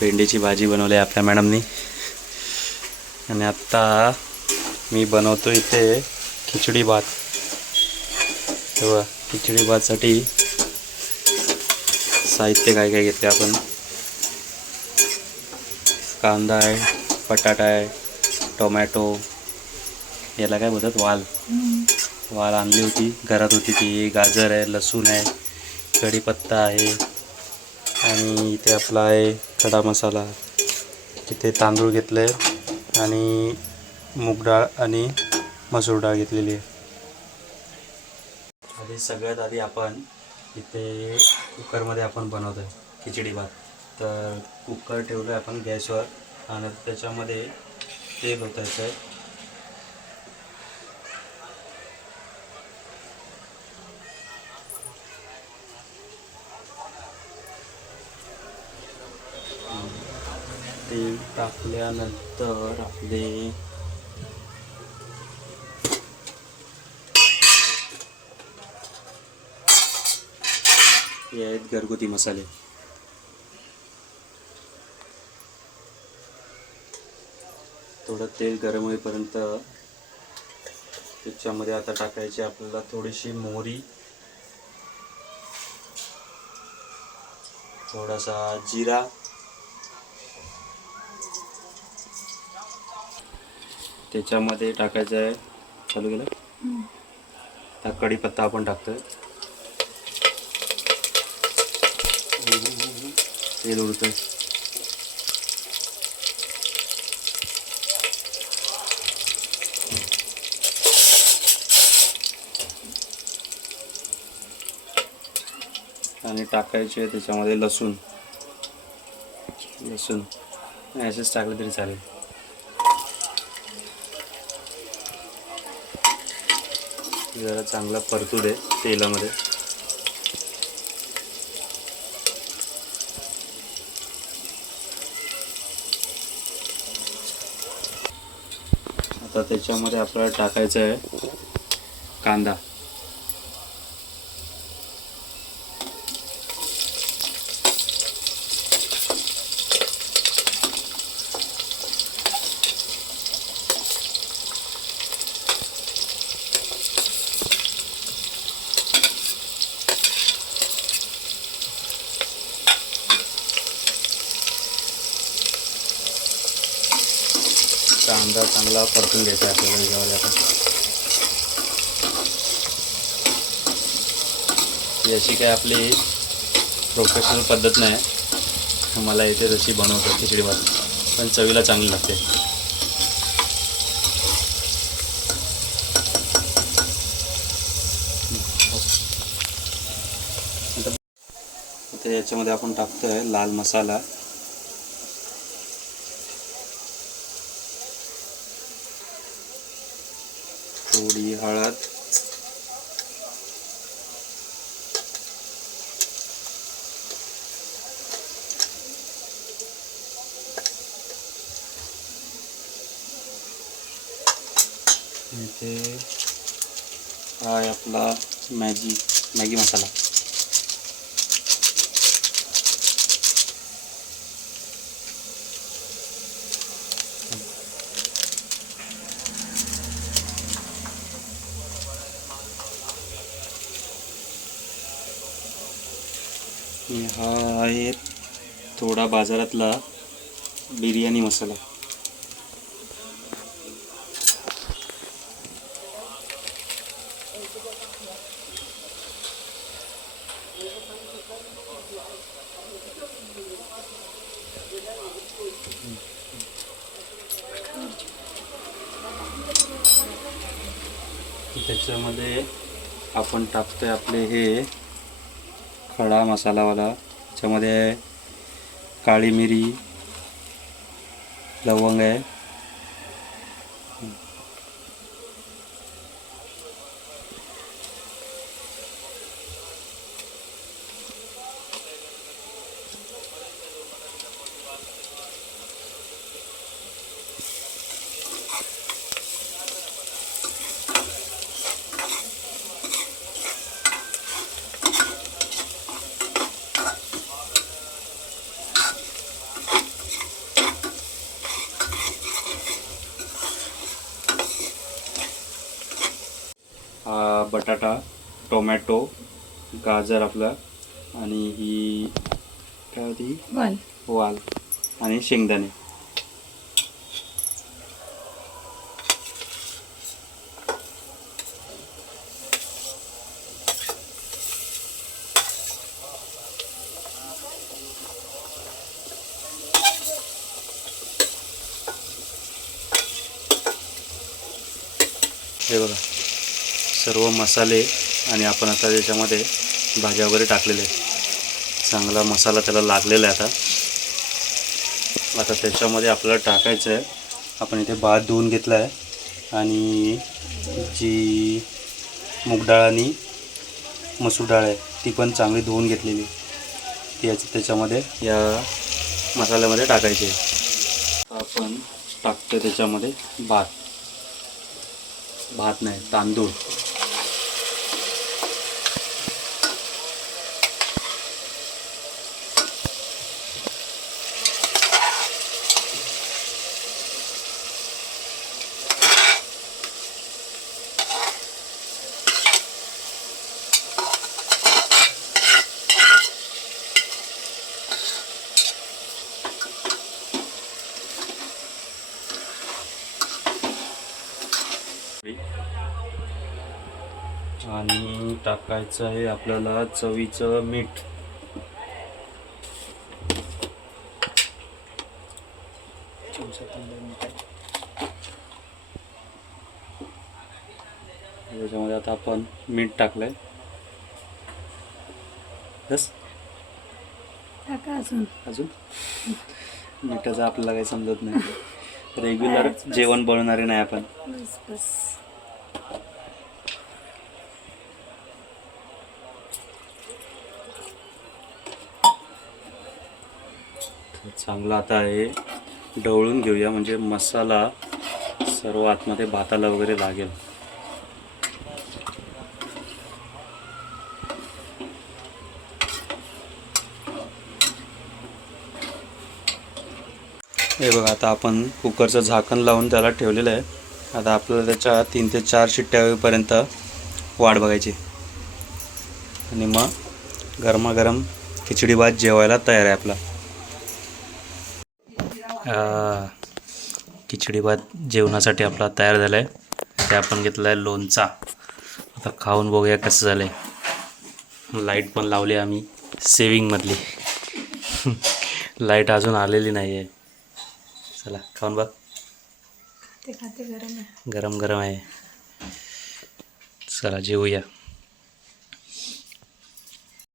भेंडीची भाजी बनवली आहे आपल्या मॅडमनी. आणि आत्ता मी बनवतो इथे खिचडी भात. तेव्हा खिचडी भातसाठी साहित्य काय काय घेतले आपण. कांदा आहे, बटाटा आहे, टोमॅटो, याला काय बोलतात वाल आणली होती, घरात होती ती. गाजर आहे, लसूण आहे, कढीपत्ता आहे आणि इथे आपला आहे खडा मसाला. इथे तांदूळ घेतले आणि मूग डाळ आणि मसूर डाळ घेतलेली आहे. आधी सगळ्यात आधी आपण इथे कुकरमध्ये आपण बनवतो आहे खिचडी भात. तर कुकर ठेवलं आहे आपण गॅसवर आणि त्याच्यामध्ये तेल ओतायचं आहे. तेल टाकल्यानंतर आपले हे आहेत घरगुती मसाले. थोडं तेल गरम होईपर्यंत त्याच्यामध्ये आता टाकायची आपल्याला थोडीशी मोहरी, थोडासा जिरा, त्याच्यामध्ये टाकायचं आहे. चालू केलं. आता कढीपत्ता आपण टाकतोय. तेल उडतंय. आणि टाकायचे त्याच्यामध्ये लसूण असेच टाकलं तरी चालेल. जरा चांगला परतू दे तेलामध्ये. आता त्याच्यामध्ये आपल्याला टाकायचं आहे कांदा. कांदा चांगला परतून घ्यायचा आहे आपल्याला याच्यामध्ये. आता याची काय आपली प्रोफेशनल पद्धत नाही, मला इथे तशी बनवतात खिचडी भात, पण चवीला चांगली लागते. आता याच्यामध्ये आपण टाकतोय लाल मसाला, थोडी हळद, इथे हा आहे आपला मॅगी मसाला. हा आहे थोडा बाजारातला बिर्याणी मसाला. त्याच्यामध्ये आपण टाकतोय आपले हे खडा मसालावाला. त्याच्यामध्ये काळी मिरी, लवंग आहे, हा बटाटा, टोमॅटो, गाजर आपलं आणि ही काय होती, वाल आणि शेंगदाणे. हे बघा सर्व मसाले आणि आपण आता त्याच्यामध्ये भाज्या वगैरे टाकलेले आहेत. चांगला मसाला त्याला लागलेला आहे. आता त्याच्यामध्ये आपल्याला टाकायचं आहे, आपण इथे भात धुवून घेतला आहे आणि जी मूग डाळ आणि मसूर डाळ आहे ती पण चांगली धुवून घेतलेली, ती त्याच्यामध्ये या मसाल्यामध्ये टाकायची आहे. आपण टाकतो त्याच्यामध्ये भात नाही, तांदूळ. आणि टाकायचं आहे आपल्याला चवीचं मीठ. त्याच्यामध्ये आता आपण मीठ टाकलंय. बस टाका अजून. मिठाचं आपल्याला काही समजत नाही. रेग्युलर जेवण बनवणारे नाही आपण. बस चांगलं आता हे ढवळून घेऊया, म्हणजे मसाला सर्व आतमध्ये भाताला वगैरे लागेल. हे बघा आता आपण कुकरचं झाकण लावून त्याला ठेवलेलं आहे. आता आपल्याला त्याच्या 3 ते 4 शिट्ट्या होईपर्यंत वाट बघायची आणि मग गरमागरम खिचडी भात जेवायला तयार आहे आपला. खिचडी भात जेवणासाठी आपला तयार झाला आहे. ते आपण घेतला आहे लोणचा. आता खाऊन बघूया कसं झालं आहे. लाईट पण लावली आम्ही सेविंगमधली. लाईट अजून आलेली नाही आहे. चला खाऊन बघ. ते खाते गरम आहे. गरम गरम आहे. चला जेवूया.